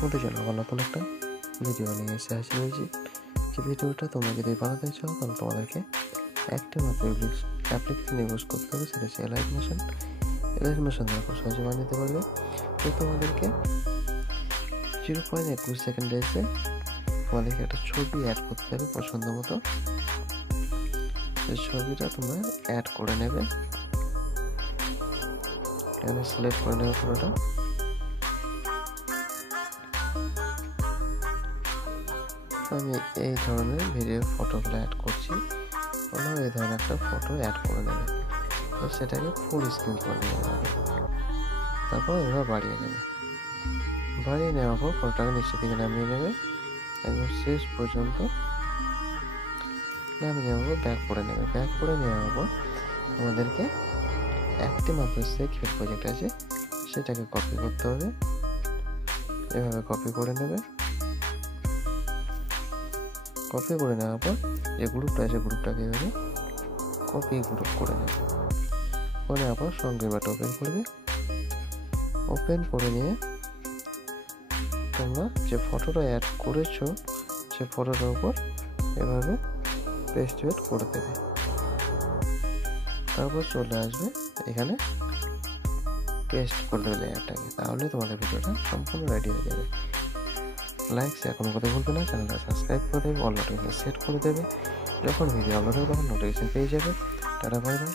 তোমাদের জন্য আবার নতুন একটা ভিডিও নিয়ে এসে হয়েছি। যে ভিডিওটা তোমরা যদি বানাতে চাও তাহলে তোমাদেরকে একটা মাত্র অ্যাপ্লিকেশন ইউজ করতে হবে, সেটা হচ্ছে এলাইট মোশন। এলাইট মোশন দ্বারা খুব সহজে বানিয়ে দিতে পারবে। তো তোমাদেরকে 0.21 সেকেন্ডে এসে তোমাদেরকে একটা ছবি অ্যাড করতে হবে পছন্দ মতো। সেই ছবিটা তোমরা অ্যাড করে নেবে, এখানে সিলেক্ট করে নেবে পুরোটা। আমি এই ধরনের ভিডিও ফটোগুলো অ্যাড করছি, তোমরা এই ধরনের একটা ফটো অ্যাড করে নেবে। তো সেটাকে ফুল স্ক্রিন করে নেবে, তারপর এভাবে বাড়িয়ে নেবে। বাড়িয়ে নেওয়ার পর ফটোটাকে নিচের দিকে নামিয়ে নেবে, একদম শেষ পর্যন্ত নামিয়ে নেওয়ার পর ব্যাক করে নেবে। ব্যাক করে নেওয়ার পর আমাদেরকে একটি মাত্র সেকেন্ড প্রজেক্ট আছে, সেটাকে কপি করতে হবে। এভাবে কপি করে নেবে। কপি করে নেওয়ার পর যে গ্রুপটা আছে গ্রুপটাকে এভাবে কপি গ্রুপ করে নেবে। করে নেওয়ার পর সঙ্গে বাট ওপেন করবে। ওপেন করে নিয়ে তোমরা যে ফটোটা অ্যাড করেছো সে ফটোটার উপর এভাবে পেস্ট করে দেবে। তারপর চলে আসবে এখানে পেস্ট করে দেবে লেয়ারটাকে, তাহলে তোমাদের ভিডিওটা সম্পূর্ণ রেডি হয়ে যাবে। লাইক শেয়ার কোনো কথা ভুলবে না, চ্যানেলটা সাবস্ক্রাইব করে দেবে, অল নোটিফিকেশন সেট করে দেবে। যখন ভিডিও আপলোড হবে তখন নোটিফিকেশন পেয়ে যাবে। Tata bye bye.